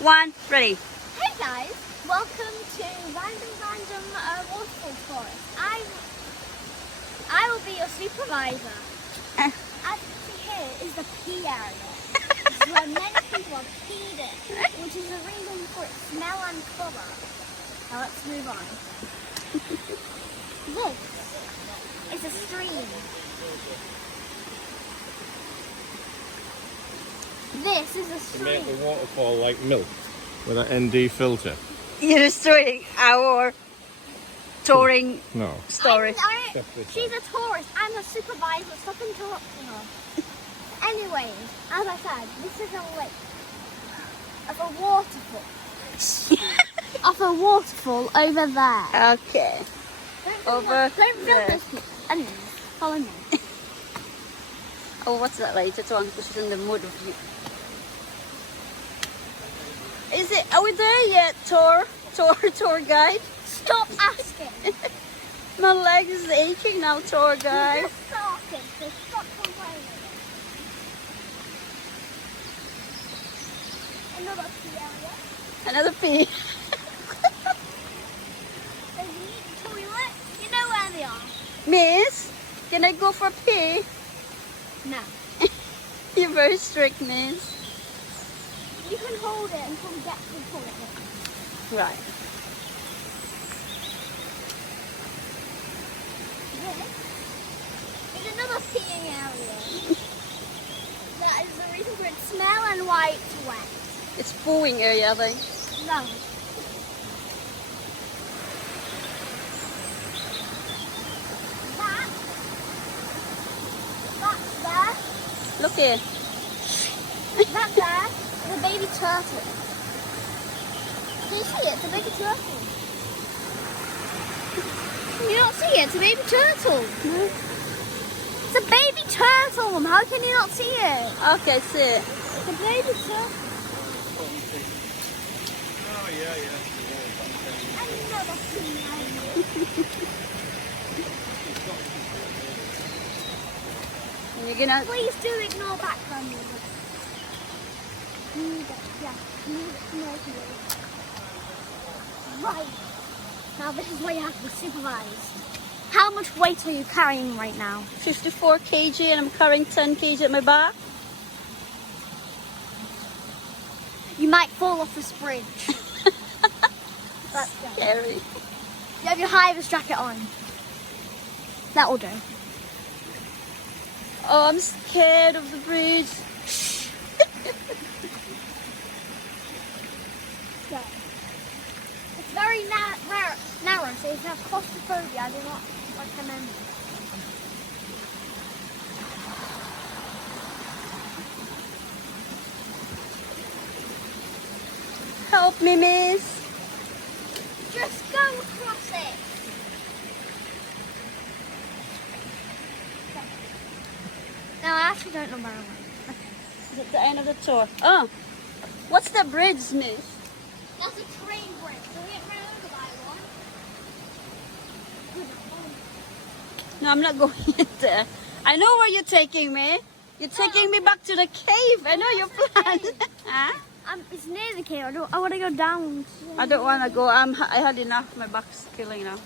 1, ready. Hey guys, welcome to Random Waterfall Forest. I will be your supervisor. As you see here is the pee area. This is where many people are peed in, which is the reason for its smell and colour. Now let's move on. This is a stream. This is a To stream. make the waterfall like milk with an ND filter. You're destroying our touring No. story. She's a tourist. I'm a supervisor. Stop interrupting her. Anyways, as I said, this is a lake of a waterfall. Of a waterfall over there. Okay. Don't there. this. Anyways, follow me. Oh, what's that later on? This is in the mood of you. Is it? Are we there yet, tour guide? Stop asking. My leg is aching now, tour We guide. just started, so stop complaining. Another pee area. Another pee. So you need a toilet. You know where they are. Miss, can I go for a pee? No. You're very strict, miss. You can hold it until we get to the toilet. Right. This is another peeing area. That is the reason for its smell and why it's wet. It's pooing area, I think. No. That's there. Look here. That there is a baby turtle. Can you see it? It's a baby turtle. Can you not see it? It's a baby turtle. It's a baby turtle. Mum. How can you not see it? Okay, see it. It's a baby turtle. Oh, yeah. Another thing. You're gonna. Please do ignore background music. Music. Right. Now this is where you have to be supervised. How much weight are you carrying right now? 54 kg and I'm carrying 10 kg at my back. You might fall off this bridge. That's good. Scary. You have your high-vis jacket on. That will do. Oh, I'm scared of the bridge. So, it's very narrow, so if you have claustrophobia, I do not recommend it. Help me, miss. Just go across it. Now I actually don't know where I went. Is it the end of the tour? Oh, what's the bridge, miss? That's a train bridge. So we get run over by one. No, I'm not going in there. I know where you're taking me. You're taking me back to the cave. I know your plan. Huh? It's near the cave. I want to go down. I don't want to go. I had enough. My back's killing now.